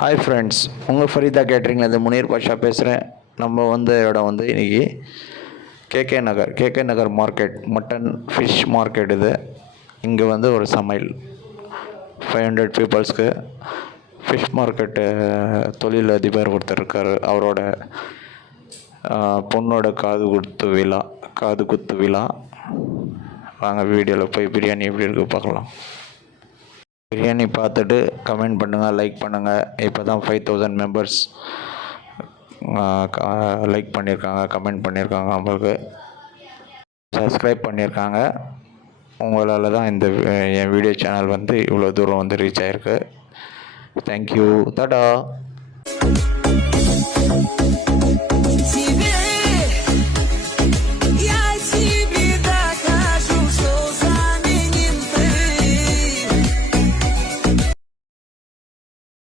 Hi friends, உங்கள் ஃபரீதா கேட்ரிங்லேருந்து முனீர் பாஷா பேசுகிறேன். நம்ம இடம் இன்றைக்கி கேகே நகர் மார்க்கெட், மட்டன் ஃபிஷ் மார்க்கெட். இது இங்கே ஒரு சமையல் 500 பீப்புள்ஸ்க்கு ஃபிஷ் மார்க்கெட்டு தொழில் அதிபர் ஒருத்தர் இருக்கார். அவரோட பொண்ணோட காது குத்து விழா. வாங்க வீடியோவில் போய் பிரியாணி எப்படி இருக்குது பார்க்கலாம். பிரியாணி பார்த்துட்டு கமெண்ட் பண்ணுங்கள், லைக் பண்ணுங்கள். இப்போ தான் 5000 மெம்பர்ஸ் லைக் பண்ணியிருக்காங்க, கமெண்ட் பண்ணியிருக்காங்க, நம்மளுக்கு சப்ஸ்கிரைப் பண்ணியிருக்காங்க. உங்களால் தான் இந்த என் வீடியோ சேனல் இவ்வளோ தூரம் ரீச் ஆகிருக்கு. தேங்க்யூ. டாடா.